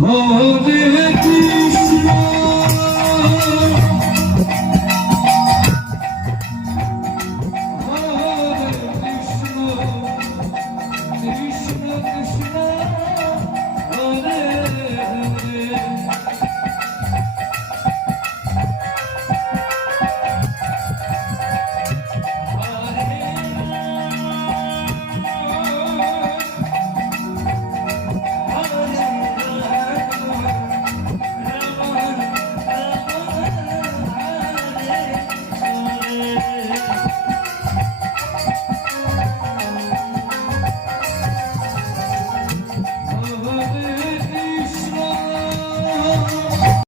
হরে